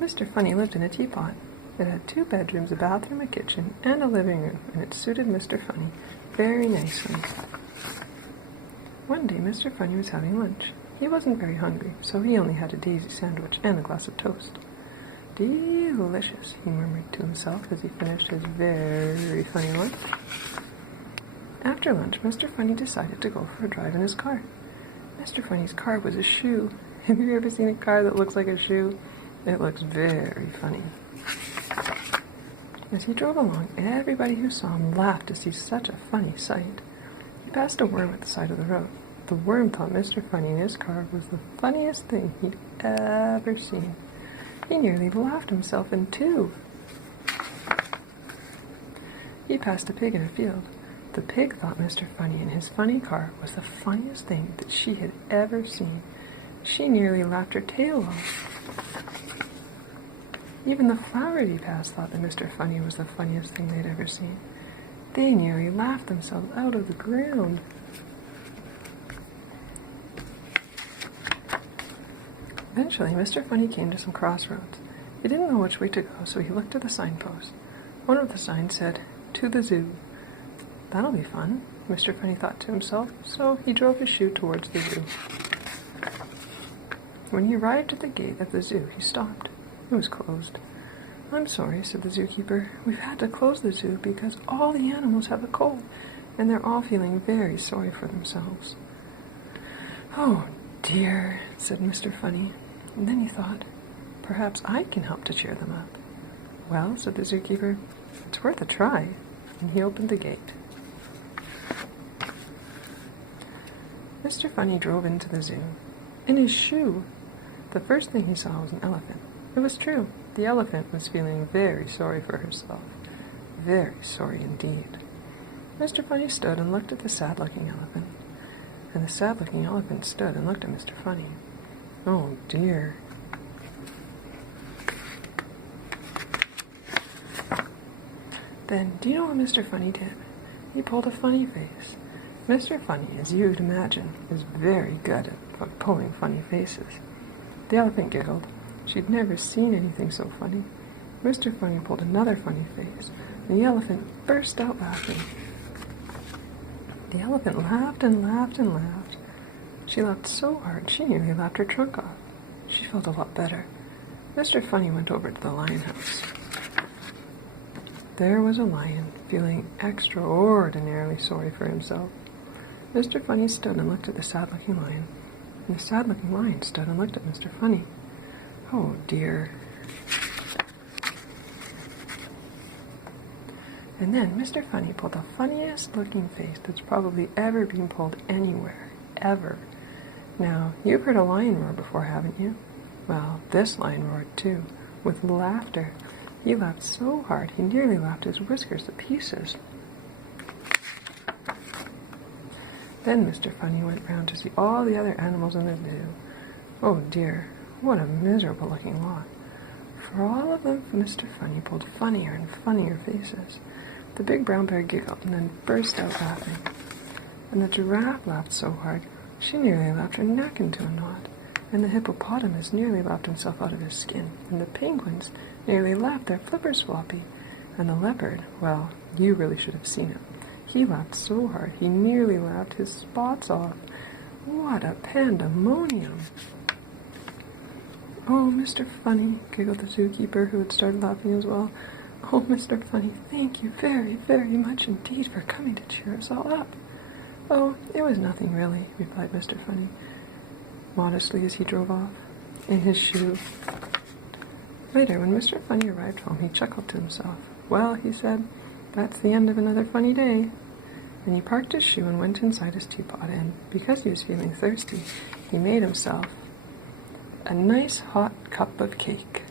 Mr. Funny lived in a teapot. It had 2 bedrooms, a bathroom, a kitchen, and a living room, and it suited Mr. Funny very nicely. One day Mr. Funny was having lunch. He wasn't very hungry, so he only had a daisy sandwich and a glass of toast. "Delicious," he murmured to himself as he finished his very funny lunch. After lunch, Mr. Funny decided to go for a drive in his car. Mr. Funny's car was a shoe. Have you ever seen a car that looks like a shoe? It looks very funny. As he drove along, everybody who saw him laughed to see such a funny sight. He passed a worm at the side of the road. The worm thought Mr. Funny in his car was the funniest thing he'd ever seen. He nearly laughed himself in two. He passed a pig in a field. The pig thought Mr. Funny in his funny car was the funniest thing that she had ever seen. She nearly laughed her tail off. Even the flowers he passed thought that Mr. Funny was the funniest thing they'd ever seen. They nearly laughed themselves out of the ground. Eventually, Mr. Funny came to some crossroads. He didn't know which way to go, so he looked at the signpost. One of the signs said, "To the zoo." "That'll be fun," Mr. Funny thought to himself, so he drove his shoe towards the zoo. When he arrived at the gate of the zoo, he stopped. It was closed. "I'm sorry," said the zookeeper. "We've had to close the zoo because all the animals have a cold, and they're all feeling very sorry for themselves." "Oh, dear," said Mr. Funny. And then he thought, "Perhaps I can help to cheer them up." "Well," said the zookeeper, "it's worth a try." And he opened the gate. Mr. Funny drove into the zoo. In his shoe! The first thing he saw was an elephant. It was true. The elephant was feeling very sorry for herself. Very sorry indeed. Mr. Funny stood and looked at the sad-looking elephant. And the sad-looking elephant stood and looked at Mr. Funny. Oh, dear. Then, do you know what Mr. Funny did? He pulled a funny face. Mr. Funny, as you'd imagine, is very good at pulling funny faces. The elephant giggled. She'd never seen anything so funny. Mr. Funny pulled another funny face, and the elephant burst out laughing. The elephant laughed and laughed and laughed. She laughed so hard she nearly laughed her trunk off. She felt a lot better. Mr. Funny went over to the lion house. There was a lion, feeling extraordinarily sorry for himself. Mr. Funny stood and looked at the sad-looking lion, and the sad-looking lion stood and looked at Mr. Funny. Oh, dear. And then Mr. Funny pulled the funniest-looking face that's probably ever been pulled anywhere, ever. Now, you've heard a lion roar before, haven't you? Well, this lion roared too, with laughter. He laughed so hard he nearly laughed his whiskers to pieces. Then Mr. Funny went round to see all the other animals in the zoo. Oh dear, what a miserable-looking lot. For all of them, Mr. Funny pulled funnier and funnier faces. The big brown bear giggled and then burst out laughing. And the giraffe laughed so hard she nearly laughed her neck into a knot. And the hippopotamus nearly laughed himself out of his skin. And the penguins nearly laughed their flippers floppy. And the leopard, well, you really should have seen him. He laughed so hard he nearly laughed his spots off. What a pandemonium! "Oh, Mr. Funny," giggled the zookeeper, who had started laughing as well. "Oh, Mr. Funny, thank you very, very much indeed for coming to cheer us all up." "Oh, it was nothing really," replied Mr. Funny, modestly, as he drove off, in his shoe. Later, when Mr. Funny arrived home, he chuckled to himself. "Well," he said, "that's the end of another funny day." And he parked his shoe and went inside his teapot, and because he was feeling thirsty, he made himself a nice hot cup of cake.